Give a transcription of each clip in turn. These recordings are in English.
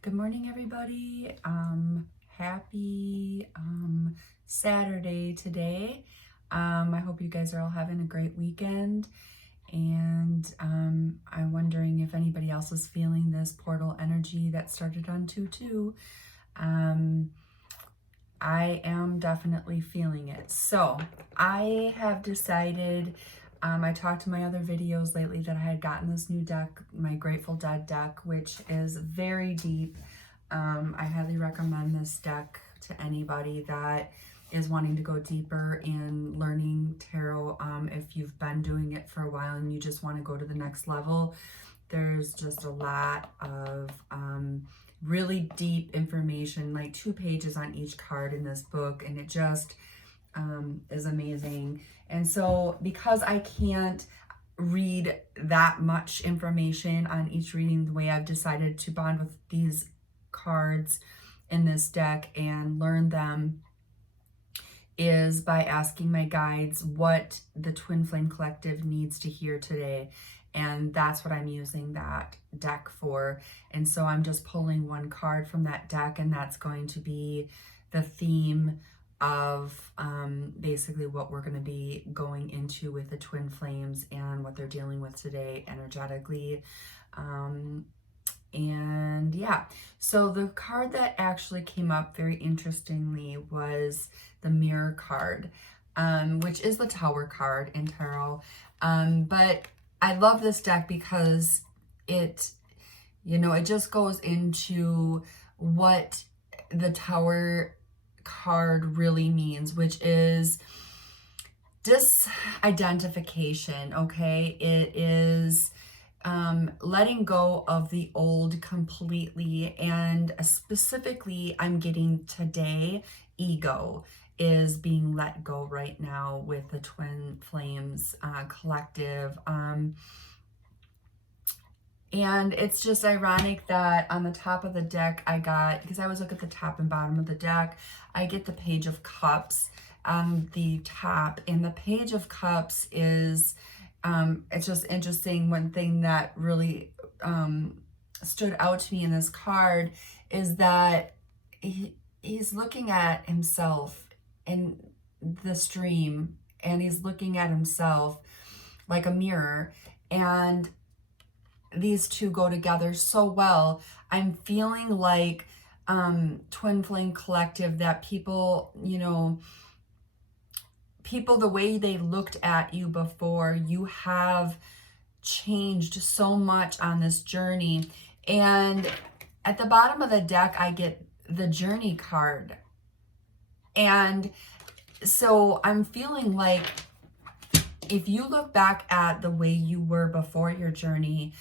Good morning, everybody. Happy Saturday today. I hope you guys are all having a great weekend. And I'm wondering if anybody else is feeling this portal energy that started on 2/2. I am definitely feeling it. So I have decided, I talked to my other videos lately that I had gotten this new deck, my Grateful Dead deck, which is very deep. I highly recommend this deck to anybody that is wanting to go deeper in learning tarot. If you've been doing it for a while and you just want to go to the next level, there's just a lot of really deep information, like 2 pages on each card in this book, and it just is amazing. And so because I can't read that much information on each reading, the way I've decided to bond with these cards in this deck and learn them is by asking my guides what the Twin Flame Collective needs to hear today. And that's what I'm using that deck for. And so I'm just pulling one card from that deck, and that's going to be the theme of basically what we're going to be going into with the Twin Flames and what they're dealing with today energetically. And yeah, so the card that actually came up very interestingly was the Mirror card, which is the Tower card in tarot. But I love this deck because it, it just goes into what the Tower card really means, which is disidentification, okay? It is letting go of the old completely, and specifically I'm getting today, ego is being let go right now with the Twin Flames Collective. And it's just ironic that on the top of the deck I got, because I always look at the top and bottom of the deck, I get the Page of Cups on the top, and the Page of Cups is, it's just interesting. One thing that really stood out to me in this card is that he's looking at himself in the stream, and he's looking at himself like a mirror, and these two go together so well. I'm feeling like Twin Flame Collective, that people, people, the way they looked at you before, you have changed so much on this journey. And at the bottom of the deck, I get the Journey card. And so I'm feeling like if you look back at the way you were before your journey,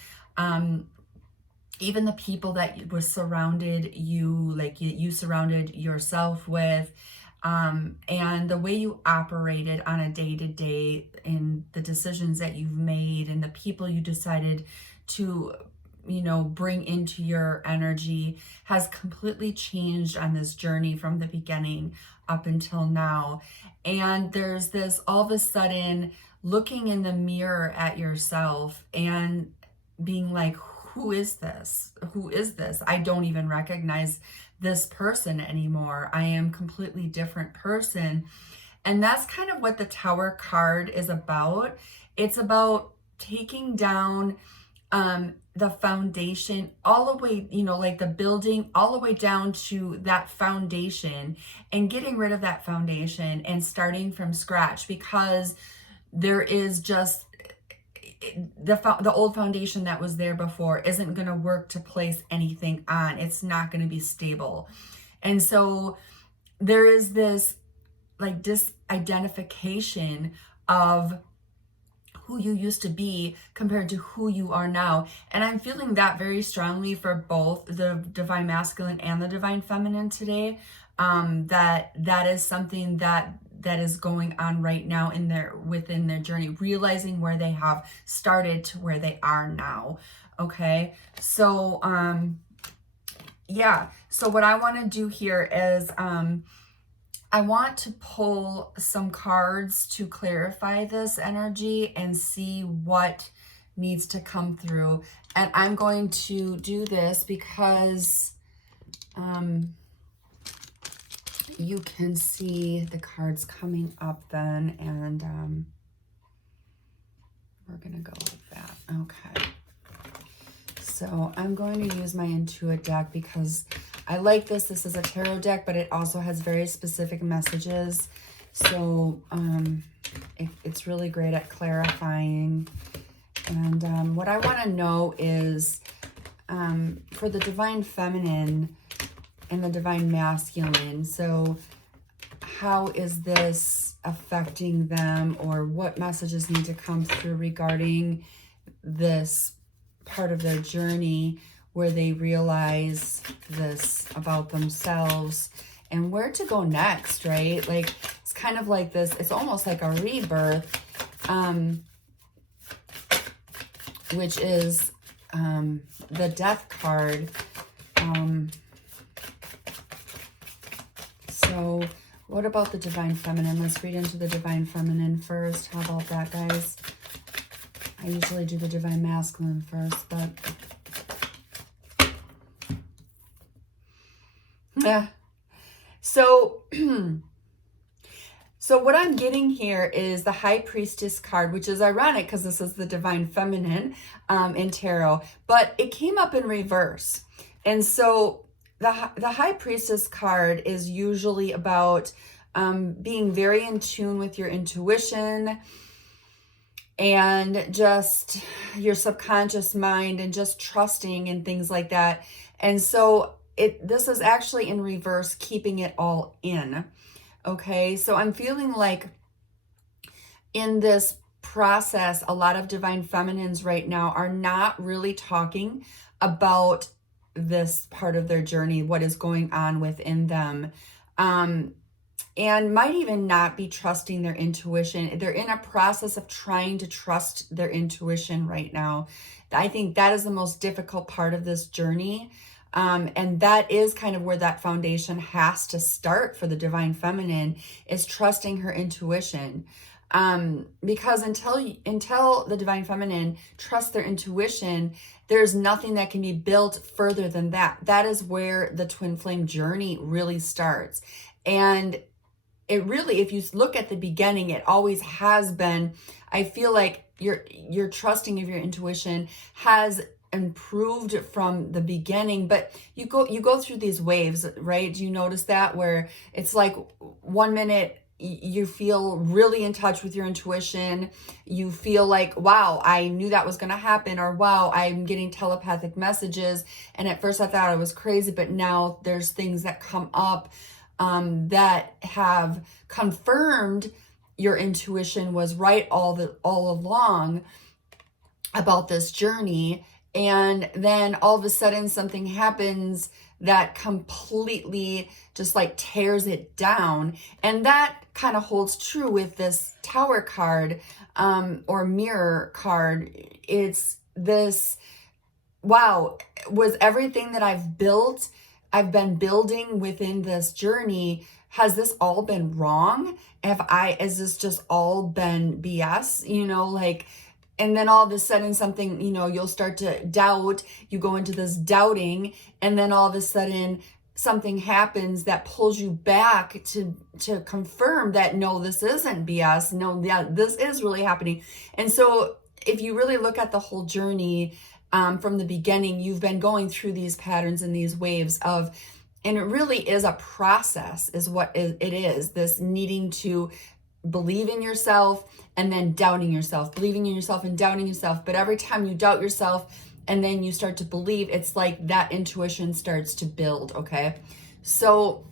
even the people that was surrounded you, like you surrounded yourself with, and the way you operated on a day-to-day, and the decisions that you've made and the people you decided to, bring into your energy has completely changed on this journey from the beginning up until now. And there's this all of a sudden looking in the mirror at yourself and being like, who is this? Who is this? I don't even recognize this person anymore. I am a completely different person. And that's kind of what the Tower card is about. It's about taking down the foundation all the way, like the building, all the way down to that foundation, and getting rid of that foundation and starting from scratch, because there is just the old foundation that was there before isn't going to work to place anything on. It's not going to be stable. And so there is this like disidentification of who you used to be compared to who you are now. And I'm feeling that very strongly for both the Divine Masculine and the Divine Feminine today. That is something that is going on right now within their journey, realizing where they have started to where they are now. Okay, so yeah, so what I want to do here is I want to pull some cards to clarify this energy and see what needs to come through. And I'm going to do this because you can see the cards coming up then, and we're going to go with that. Okay. So I'm going to use my Intuit deck because I like this. This is a tarot deck, but it also has very specific messages. So it's really great at clarifying. And what I want to know is for the Divine Feminine and the Divine Masculine. So how is this affecting them, or what messages need to come through regarding this part of their journey where they realize this about themselves and where to go next, right? Like, it's kind of like this, it's almost like a rebirth, which is the Death card. So what about the Divine Feminine? Let's read into the Divine Feminine first. How about that, guys? I usually do the Divine Masculine first, but yeah. So what I'm getting here is the High Priestess card, which is ironic because this is the Divine Feminine in tarot, but it came up in reverse. And so the High Priestess card is usually about being very in tune with your intuition and just your subconscious mind and just trusting and things like that. And so this is actually in reverse, keeping it all in. Okay, so I'm feeling like in this process, a lot of Divine Feminines right now are not really talking about this part of their journey, what is going on within them, and might even not be trusting their intuition. They're in a process of trying to trust their intuition right now. I think that is the most difficult part of this journey. And that is kind of where that foundation has to start for the Divine Feminine, is trusting her intuition. Because until the Divine Feminine trusts their intuition, there's nothing that can be built further than that. That is where the twin flame journey really starts. And it really, if you look at the beginning, it always has been, I feel like your trusting of your intuition has improved from the beginning, but you go through these waves, right? Do you notice that, where it's like 1 minute you feel really in touch with your intuition, you feel like, wow, I knew that was going to happen, or wow, I'm getting telepathic messages, and at first I thought I was crazy, but now there's things that come up that have confirmed your intuition was right all along about this journey. And then all of a sudden something happens that completely just like tears it down. And that kind of holds true with this Tower card or Mirror card. It's this, wow, was everything that I've been building within this journey, has this all been wrong? Has this just all been BS? Like, and then all of a sudden something, you'll start to doubt, you go into this doubting, and then all of a sudden something happens that pulls you back to confirm that, no, this isn't BS. No, yeah, this is really happening. And so if you really look at the whole journey from the beginning, you've been going through these patterns and these waves of, and it really is a process is what it is, this needing to believe in yourself and then doubting yourself, believing in yourself and doubting yourself. But every time you doubt yourself and then you start to believe, it's like that intuition starts to build, okay? So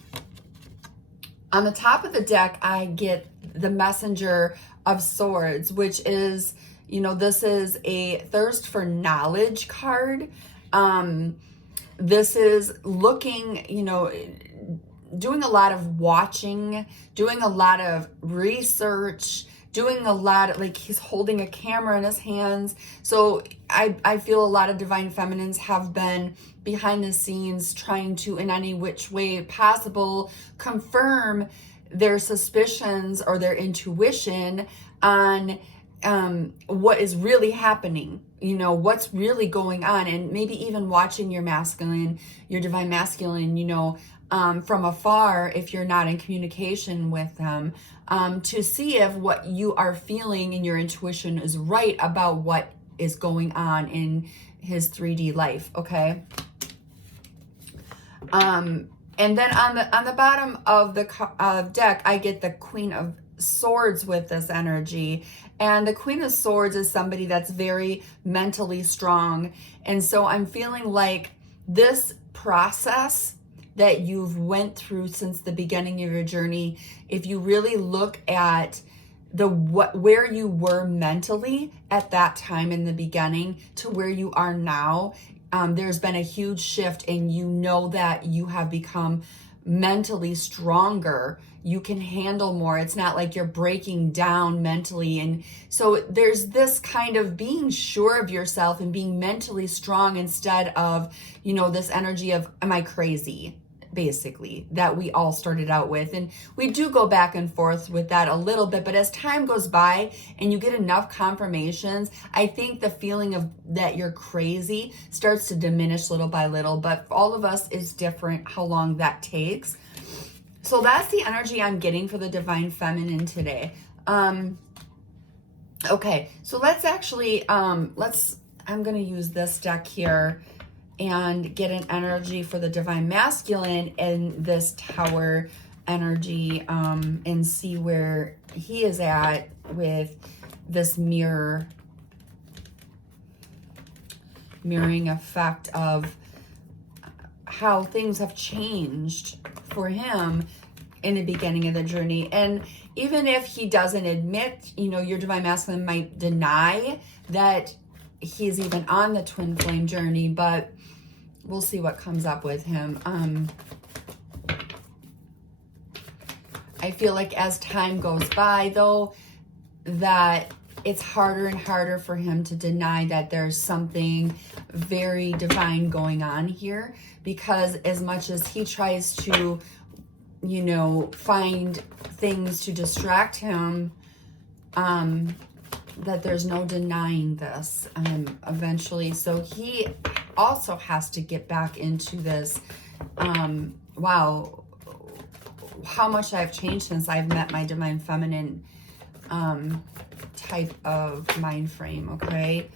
on the top of the deck, I get the Messenger of Swords, which is, this is a thirst for knowledge card. This is looking, doing a lot of watching, doing a lot of research, doing a lot of, like, he's holding a camera in his hands. So I feel a lot of Divine Feminines have been behind the scenes trying to, in any which way possible, confirm their suspicions or their intuition on what is really happening, you know, what's really going on, and maybe even watching your masculine, your divine masculine, you know, from afar, if you're not in communication with them, to see if what you are feeling in your intuition is right about what is going on in his 3D life, okay? And then on the bottom of the deck, I get the Queen of Swords with this energy. And the Queen of Swords is somebody that's very mentally strong. And so I'm feeling like this process that you've went through since the beginning of your journey, if you really look at where you were mentally at that time in the beginning to where you are now, there's been a huge shift, and you know that you have become mentally stronger. You can handle more. It's not like you're breaking down mentally. And so there's this kind of being sure of yourself and being mentally strong instead of, you know, this energy of, am I crazy? Basically, that we all started out with. And we do go back and forth with that a little bit, but as time goes by and you get enough confirmations, I think the feeling of that you're crazy starts to diminish little by little. But for all of us, it's different how long that takes. So that's the energy I'm getting for the divine feminine today. Okay, so let's actually I'm going to use this deck here and get an energy for the divine masculine in this Tower energy, and see where he is at with this mirroring effect of how things have changed for him in the beginning of the journey. And even if he doesn't admit, you know, your divine masculine might deny that he's even on the twin flame journey, but we'll see what comes up with him. I feel like as time goes by, though, that it's harder and harder for him to deny that there's something very divine going on here, because as much as he tries to, you know, find things to distract him, that there's no denying this eventually. So he also has to get back into this. Wow, how much I've changed since I've met my divine feminine type of mind frame, okay?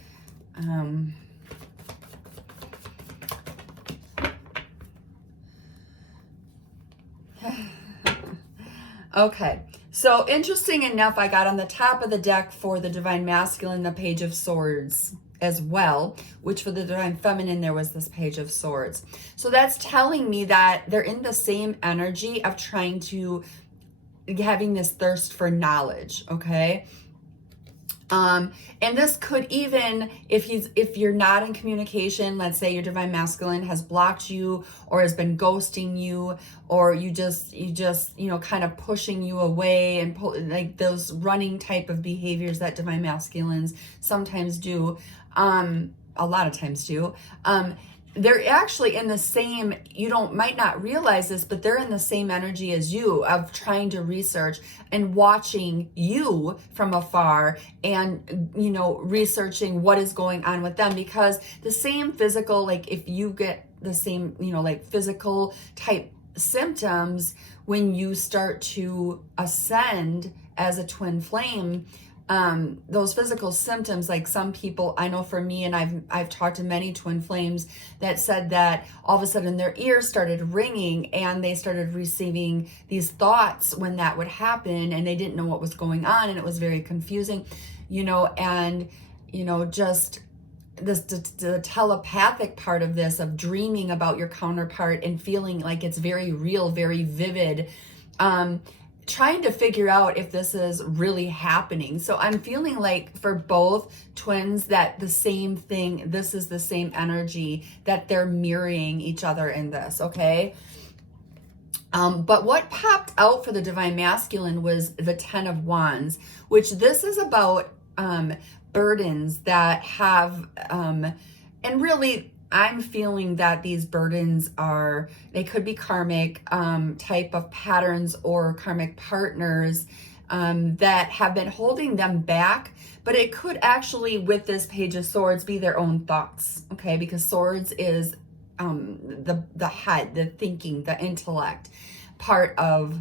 Okay, so interesting enough, I got on the top of the deck for the divine masculine, the Page of Swords as well, which for the divine feminine, there was this Page of Swords. So that's telling me that they're in the same energy of trying to, having this thirst for knowledge, okay? And this could even, if you're not in communication, let's say your divine masculine has blocked you or has been ghosting you, or you just, you know, kind of pushing you away and like those running type of behaviors that divine masculines sometimes do, a lot of times do. They're actually in the same, might not realize this, but they're in the same energy as you of trying to research and watching you from afar and, you know, researching what is going on with them, because the same physical, like if you get the same, you know, like physical type symptoms when you start to ascend as a twin flame, those physical symptoms, like some people, I know for me, and I've talked to many twin flames that said that all of a sudden their ears started ringing and they started receiving these thoughts when that would happen, and they didn't know what was going on, and it was very confusing, you know, and, you know, just this, the telepathic part of this, of dreaming about your counterpart and feeling like it's very real, very vivid, trying to figure out if this is really happening. So I'm feeling like for both twins that the same thing, this is the same energy, that they're mirroring each other in this, okay? But what popped out for the divine masculine was the 10 of Wands, which this is about burdens that have, and really, I'm feeling that these burdens they could be karmic type of patterns or karmic partners that have been holding them back. But it could actually, with this Page of Swords, be their own thoughts, okay? Because swords is the head, the thinking, the intellect part of,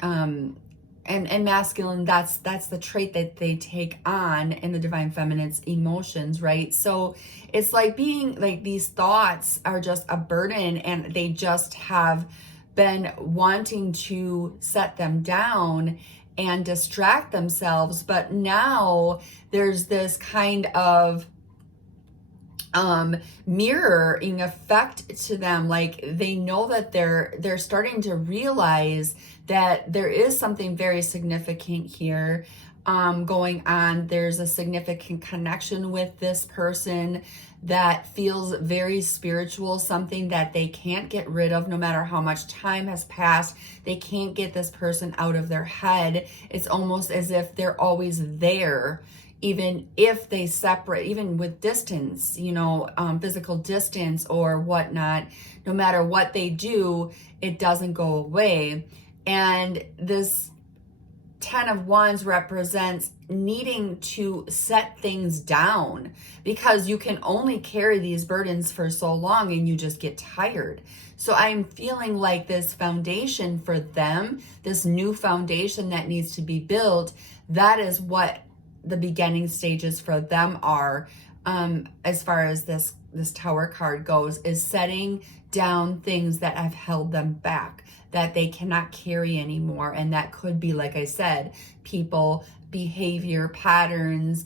and masculine, that's the trait that they take on in the divine feminine's emotions, right? So it's like being like, these thoughts are just a burden, and they just have been wanting to set them down and distract themselves. But now there's this kind of mirroring effect to them. Like, they know that they're starting to realize that there is something very significant here going on. There's a significant connection with this person that feels very spiritual, something that they can't get rid of no matter how much time has passed. They can't get this person out of their head. It's almost as if they're always there, even if they separate, even with distance, physical distance or whatnot. No matter what they do, it doesn't go away. And this 10 of Wands represents needing to set things down, because you can only carry these burdens for so long and you just get tired. So I'm feeling like this foundation for them, this new foundation that needs to be built, that is what the beginning stages for them are, as far as this Tower card goes, is setting down things that have held them back, that they cannot carry anymore. And that could be, like I said, people, behavior patterns,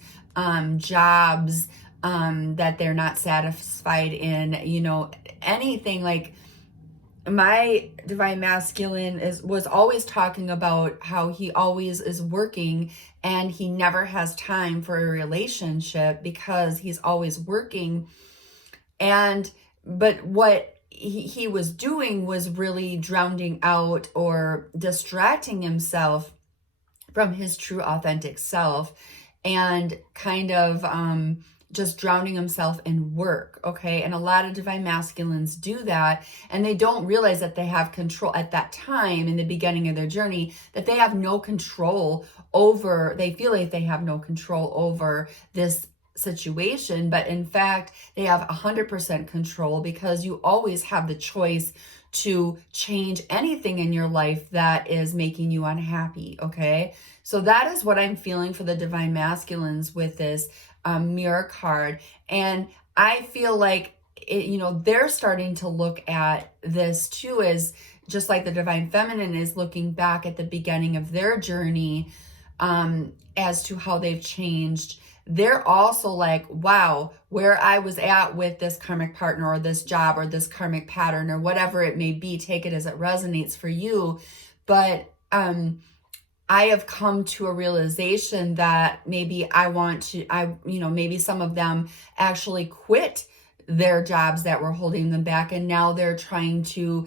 jobs that they're not satisfied in, anything. Like, my divine masculine was always talking about how he always is working and he never has time for a relationship because he's always working. But what he was doing was really drowning out or distracting himself from his true authentic self, and kind of just drowning himself in work, okay? And a lot of divine masculines do that, and they don't realize that they have control at that time in the beginning of their journey, that they have no control over, they feel like they have no control over this situation, but in fact, they have 100% control, because you always have the choice to change anything in your life that is making you unhappy, okay? So that is what I'm feeling for the divine masculines with this mirror card. And I feel like they're starting to look at this too, as just like the divine feminine is looking back at the beginning of their journey, as to how they've changed. They're also like, wow, where I was at with this karmic partner or this job or this karmic pattern or whatever it may be, take it as it resonates for you. But I have come to a realization that maybe maybe some of them actually quit their jobs that were holding them back. And now they're trying to,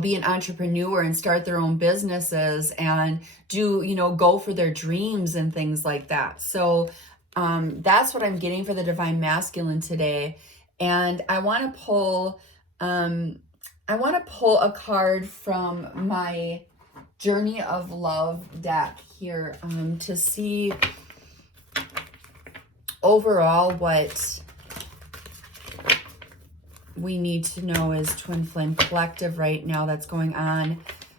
be an entrepreneur and start their own businesses and go for their dreams and things like that. So that's what I'm getting for the divine masculine today. And I want to pull a card from my Journey of Love deck here to see overall what we need to know as Twin Flame Collective right now that's going on.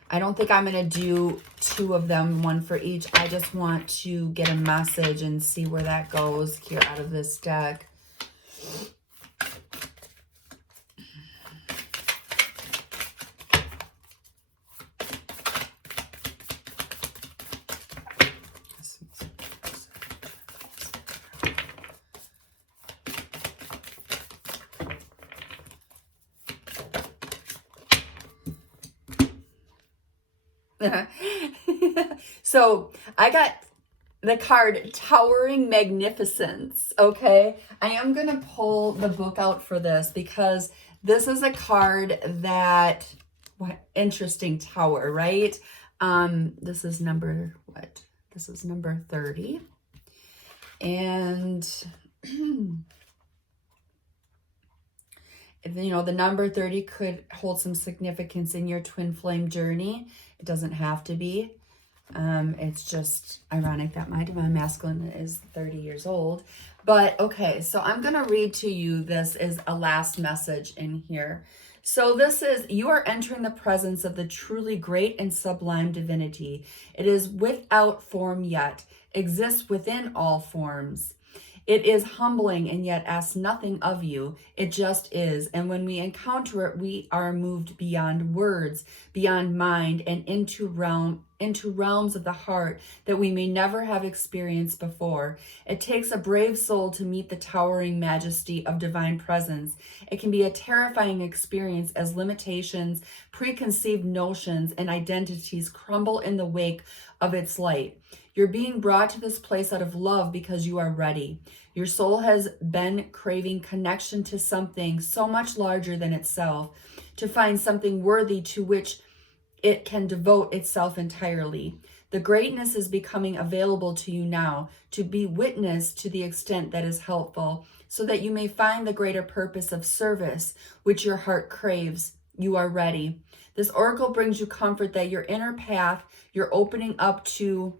I don't think I'm going to do two of them, one for each. I just want to get a message and see where that goes here out of this deck. So I got the card Towering Magnificence, okay? I am going to pull the book out for this because this is a card that, what interesting tower, right? This is number, what? This is number 30. And the number 30 could hold some significance in your twin flame journey. It doesn't have to be. It's just ironic that my divine masculine is 30 years old. But okay, so I'm going to read to you. This is a last message in here. So this is, you are entering the presence of the truly great and sublime divinity. It is without form yet, exists within all forms. It is humbling and yet asks nothing of you. It just is. And when we encounter it, we are moved beyond words, beyond mind, and into realms of the heart that we may never have experienced before. It takes a brave soul to meet the towering majesty of divine presence. It can be a terrifying experience as limitations, preconceived notions, and identities crumble in the wake of its light. You're being brought to this place out of love because you are ready. Your soul has been craving connection to something so much larger than itself, to find something worthy to which it can devote itself entirely. The greatness is becoming available to you now, to be witnessed to the extent that is helpful, so that you may find the greater purpose of service, which your heart craves. You are ready. This oracle brings you comfort that your inner path, you're opening up to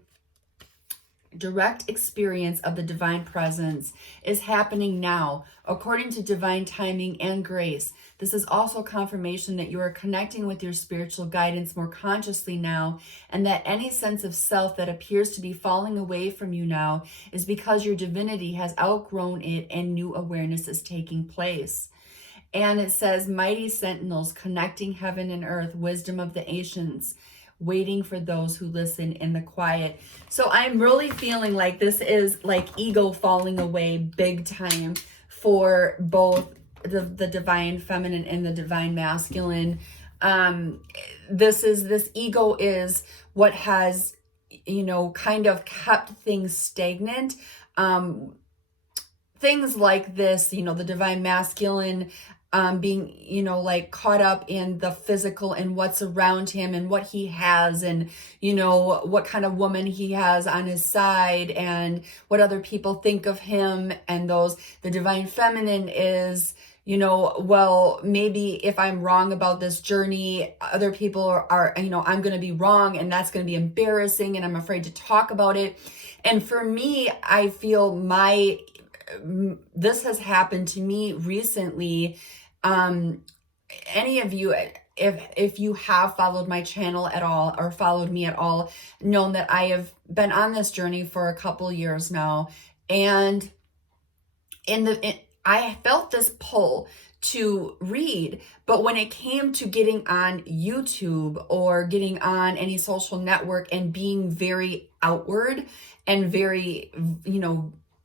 direct experience of the divine presence, is happening now, according to divine timing and grace. This is also confirmation that you are connecting with your spiritual guidance more consciously now, and that any sense of self that appears to be falling away from you now is because your divinity has outgrown it and new awareness is taking place. And it says, mighty sentinels connecting heaven and earth, wisdom of the ancients, waiting for those who listen in the quiet. So I'm really feeling like this is like ego falling away big time for both the divine feminine and the divine masculine. This ego is what has, kind of kept things stagnant. Things like this, the divine masculine being, like caught up in the physical and what's around him and what he has and, what kind of woman he has on his side and what other people think of him. And the divine feminine is, well, maybe if I'm wrong about this journey, other people are I'm going to be wrong and that's going to be embarrassing and I'm afraid to talk about it. And for me, I feel this has happened to me recently. Any of you, if you have followed my channel at all or followed me at all, known that I have been on this journey for a couple years now. And I felt this pull to read, but when it came to getting on YouTube or getting on any social network and being very outward and very,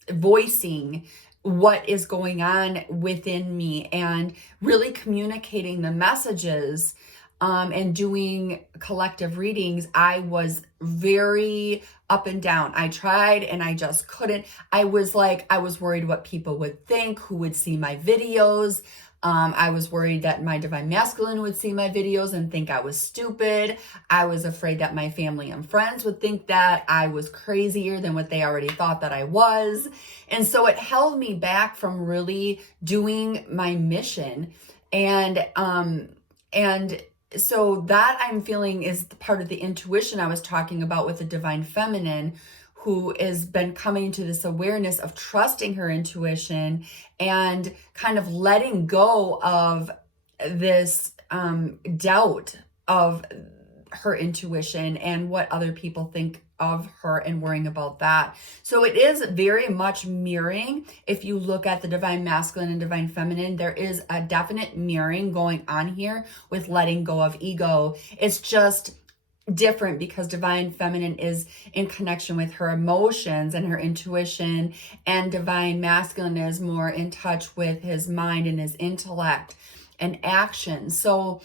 voicing what is going on within me and really communicating the messages and doing collective readings, I was very up and down. I tried and I just couldn't. I was worried what people would think, who would see my videos. I was worried that my divine masculine would see my videos and think I was stupid. I was afraid that my family and friends would think that I was crazier than what they already thought that I was. And so it held me back from really doing my mission. And so that I'm feeling is part of the intuition I was talking about with the divine feminine, who has been coming to this awareness of trusting her intuition and kind of letting go of this doubt of her intuition and what other people think of her and worrying about that. So it is very much mirroring. If you look at the divine masculine and divine feminine, there is a definite mirroring going on here with letting go of ego. It's just different because divine feminine is in connection with her emotions and her intuition, and divine masculine is more in touch with his mind and his intellect and action. So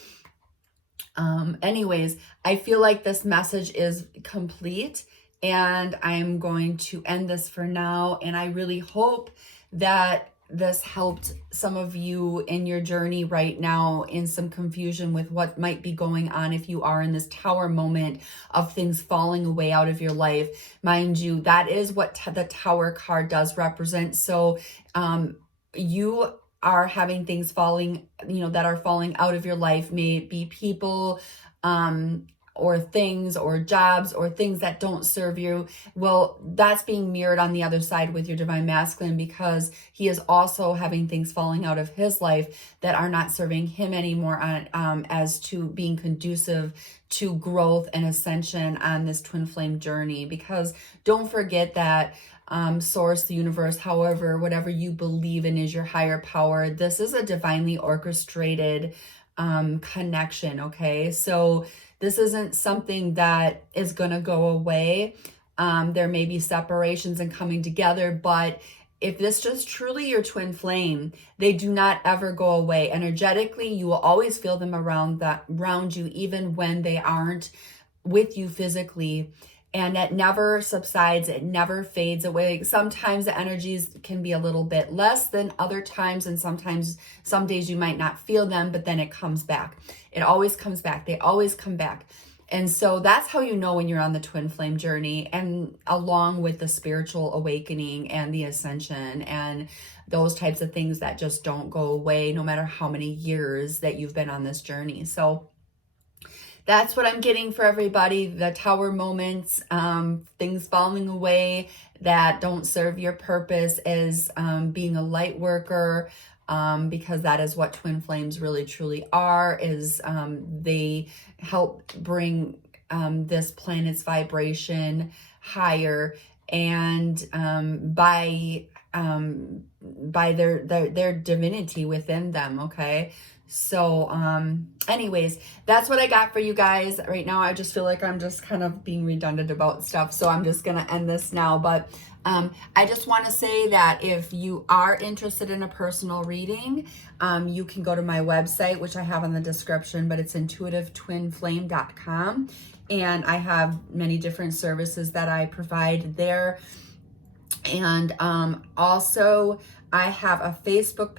anyways, I feel like this message is complete and I'm going to end this for now. And I really hope that this helped some of you in your journey right now in some confusion with what might be going on if you are in this tower moment of things falling away out of your life. Mind you, that is what the tower card does represent. So you are having things falling, that are falling out of your life, may it be people, or things or jobs or things that don't serve you. Well, that's being mirrored on the other side with your divine masculine, because he is also having things falling out of his life that are not serving him anymore, as to being conducive to growth and ascension on this twin flame journey. Because don't forget that source, the universe, however, whatever you believe in is your higher power. This is a divinely orchestrated connection, okay? So this isn't something that is going to go away. There may be separations and coming together, but if this is truly your twin flame, they do not ever go away. Energetically, you will always feel them around you, even when they aren't with you physically. And it never subsides. It never fades away. Sometimes the energies can be a little bit less than other times. And sometimes, some days you might not feel them, but then it comes back. It always comes back. They always come back. And so that's how you know when you're on the twin flame journey, and along with the spiritual awakening and the ascension and those types of things that just don't go away no matter how many years that you've been on this journey. So that's what I'm getting for everybody. The tower moments, things falling away that don't serve your purpose, is being a light worker, because that is what twin flames really truly are, is they help bring this planet's vibration higher, and by their divinity within them, okay? So anyways, that's what I got for you guys right now. I just feel like I'm just kind of being redundant about stuff, so I'm just gonna end this now. But I just want to say that if you are interested in a personal reading, you can go to my website, which I have in the description, but it's intuitivetwinflame.com, and I have many different services that I provide there. And also I have a Facebook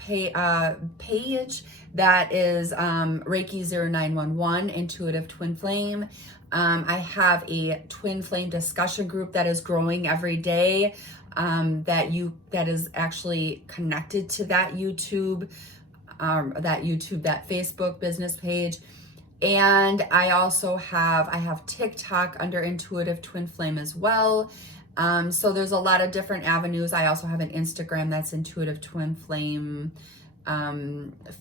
page that is Reiki 0911 Intuitive Twin Flame. I have a twin flame discussion group that is growing every day, that is actually connected to that that Facebook business page. And I also have TikTok under Intuitive Twin Flame as well. So there's a lot of different avenues. I also have an Instagram that's Intuitive Twin Flame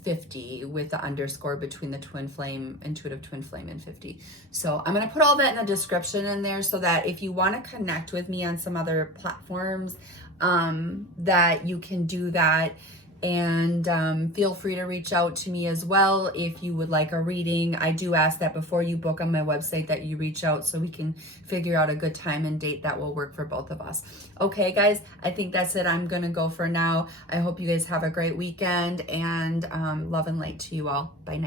50 with the underscore between the twin flame, Intuitive Twin Flame, and 50. So I'm going to put all that in the description in there, so that if you want to connect with me on some other platforms, that you can do that. And feel free to reach out to me as well if you would like a reading. I do ask that before you book on my website that you reach out, so we can figure out a good time and date that will work for both of us. Okay, guys, I think that's it. I'm going to go for now. I hope you guys have a great weekend, and love and light to you all. Bye now.